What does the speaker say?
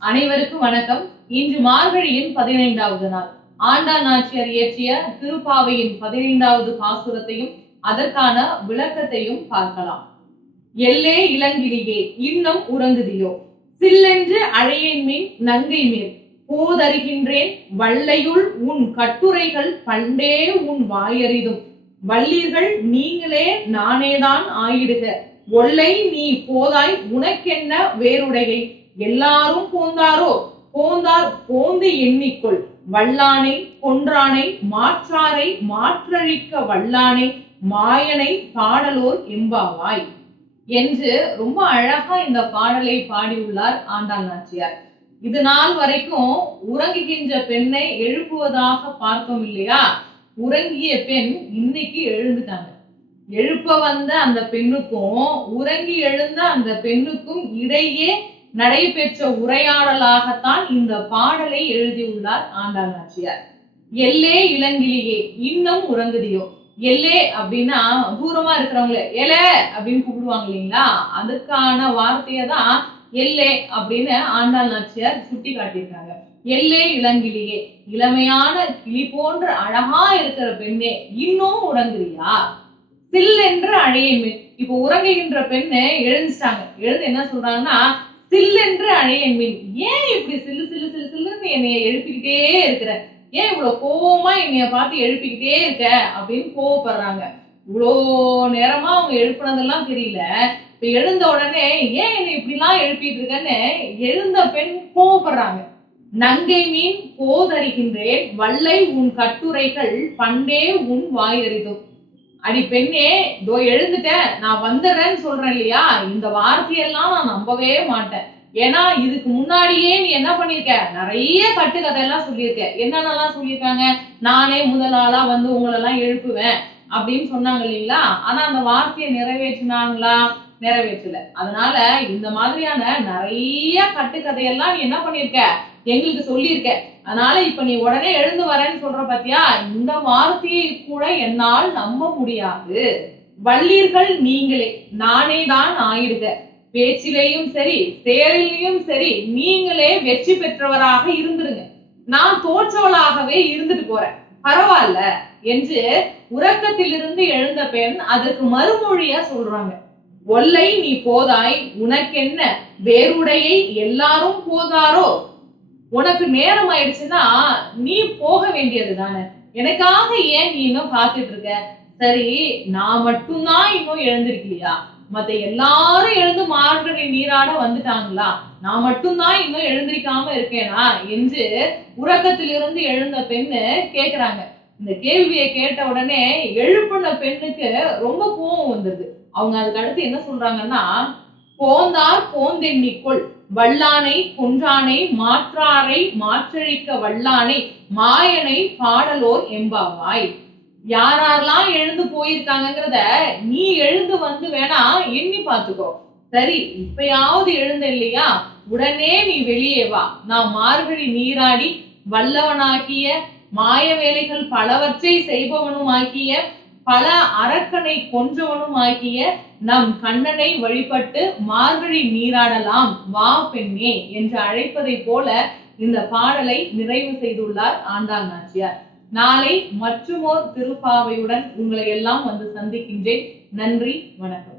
அனைவருக்கும் வணக்கம். இன்று மார்கழியின் பதினைந்தாவது நாள். ஆண்டாள் நாச்சியார் இயற்றிய திருப்பாவையின் பதினைந்தாவது பாசுரத்தையும் அதற்கான விளக்கத்தையும் பார்க்கலாம். எல்லே இளங்கிரியே இன்னும் உறங்குதியோ? சில்லென்று அழையேன் மீன் நங்கை மேல். போதருகின்றேன் வள்ளையுள் உன் கட்டுரைகள் பண்டே உன் வாயறிதும். வள்ளீர்கள் நீங்களே நானேதான் ஆயிடுக. ஒல்லை நீ போதாய் உனக்கென்ன வேறுடையை? எல்லாரும் போந்தாரோ? போந்தார் போந்து எண்ணிக்கொள். வல்லானை கொன்றானை மாற்றாரை மாற்றழிக்க வல்லானை மாயனை பாடலோர் எம்பாவாய் என்று ரொம்ப அழகா இந்த பாடலை பாடியுள்ளார் ஆண்டாள் நாச்சியார். இது நாள் வரைக்கும் உறங்குகின்ற பெண்ணை எழுப்புவதாக பார்த்தோம் இல்லையா? உறங்கிய பெண் இன்னைக்கு எழுந்துட்டாங்க. எழுப்ப வந்த அந்த பெண்ணுக்கும் உறங்கி எழுந்த அந்த பெண்ணுக்கும் இடையே நடைபெற்ற உரையாடலாகத்தான் இந்த பாடலை எழுதியுள்ளார் ஆண்டாள் நாச்சியார் எல்லே இளங்கிளியே இன்னும் உறங்குதியோ. எல்லே அப்படின்னா தூரமா இருக்கிறவங்கள எல அப்படின்னு கூப்பிடுவாங்க இல்லைங்களா? அதுக்கான வார்த்தையை தான் எல்லே அப்படின்னு ஆண்டாள் நாச்சியார் சுட்டி காட்டியிருக்காங்க எல்லே இளங்கிலியே இளமையான கிளி போன்ற அழகா இருக்கிற பெண்ணே இன்னும் உறங்குறியா சில்லென்று அழையுமே இப்போ உறங்குகின்ற பெண்ணு எழுந்துட்டாங்க எழுந்து என்ன சொல்றாங்கன்னா சில்லென்று அழையன் மீன். ஏன் இப்படி சில்லு சில்லு சில்லு சில்லுன்னு என்னைய எழுப்பிக்கிட்டே இருக்கிற? ஏன் இவ்வளவு கோவமா என்னைய பார்த்து எழுப்பிக்கிட்டே இருக்க அப்படின்னு கோவப்படுறாங்க. இவ்வளோ நேரமா அவங்க எழுப்புனதெல்லாம் தெரியல. இப்ப எழுந்த உடனே ஏன் என்னை இப்படிலாம் எழுப்பிட்டு இருக்கன்னு எழுந்த பெண் கோவப்படுறாங்க. நங்கை மீன் போதறிகின்றேன் வல்லை உன் கட்டுரைகள் பண்டே உன் வாயறிதும் அடி பெண்ணே இதோ எழுந்துட்டேன் நான் வந்துடுறேன்னு சொல்றேன் இல்லையா? இந்த வார்த்தையெல்லாம் நான் நம்பவே மாட்டேன். ஏன்னா இதுக்கு முன்னாடியே நீ என்ன பண்ணிருக்க? நிறைய கட்டுக்கதையெல்லாம் சொல்லியிருக்க. என்னென்னலாம் சொல்லியிருக்காங்க? நானே முதல் ஆளா வந்து உங்களெல்லாம் எழுப்புவேன் அப்படின்னு சொன்னாங்க இல்லைங்களா? ஆனா அந்த வார்த்தையை நிறைவேற்றினாங்களா? நிறைவேற்றல. அதனால இந்த மாதிரியான நிறைய கட்டுக்கதையெல்லாம் நீ என்ன பண்ணிருக்க? எங்களுக்கு சொல்லியிருக்க. அதனால இப்ப நீ உடனே எழுந்து வரேன்னு சொல்ற பாத்தியா? இந்த வார்த்தையை கூட என்னால் நம்ப முடியாது. வள்ளீர்கள் நீங்களே நானே தான் ஆயிடுக. பேச்சிலேயும் சரி செயலிலையும் சரி நீங்களே வெற்றி பெற்றவராக இருந்துருங்க. நான் தோற்றவளாகவே இருந்துட்டு போறேன். பரவாயில்ல என்று உறக்கத்திலிருந்து எழுந்த பெண் அதற்கு மறுமொழியா சொல்றாங்க. ஒல்லை நீ போதாய் உனக்கென்ன? வேறுடையை எல்லாரும் போதாரோ? உனக்கு நேரம் ஆயிடுச்சுன்னா நீ போக வேண்டியது தானே எனக்காக ஏன் நீ இன்னும் காத்துட்டு இருக்க சரி நான் மட்டும்தான் இன்னும் எழுந்திருக்கலையா? மத்த எல்லாரும் எழுந்து மார்கழி நீராட வந்துட்டாங்களா? நான் மட்டும்தான் இன்னும் எழுந்திருக்காம இருக்கேனா? என்று உறக்கத்திலிருந்து எழுந்த பெண்ணு கேக்குறாங்க. இந்த கேள்வியை கேட்ட உடனே எழுப்புன பெண்ணுக்கு ரொம்ப கோவம் வந்தது அவங்க அதுக்கு அடுத்து என்ன சொல்றாங்கன்னா போந்தார் போந்தெண்ணிக்கொள் வல்லானை குன்றானை மாற்றாரை மாற்றழிக்க வல்லானை மாயனை பாடலோர் எம்பாவாய் யாரெல்லாம் எழுந்து போயிருக்காங்கங்கிறத நீ எழுந்து வந்து வேணா எண்ணி பார்த்துக்கோ. சரி இப்பயாவது எழுந்த இல்லையா? உடனே நீ வெளியே வா. நான் மார்கழி நீராடி வல்லவனாகிய மாய வேலைகள் பலவற்றை செய்பவனுமாகிய பல அரக்கனை கொன்றவனுமாகிய நம் கண்ணனை வழிபட்டு மார்கழி நீராடலாம் வா பெண்ணே என்று அழைப்பதைப் போல இந்த பாடலை நிறைவு செய்துள்ளார் ஆண்டாள் நாச்சியார். நாளை மற்றுமோர் திருப்பாவையுடன் உங்களை எல்லாம் வந்து சந்திக்கின்றேன். நன்றி வணக்கம்.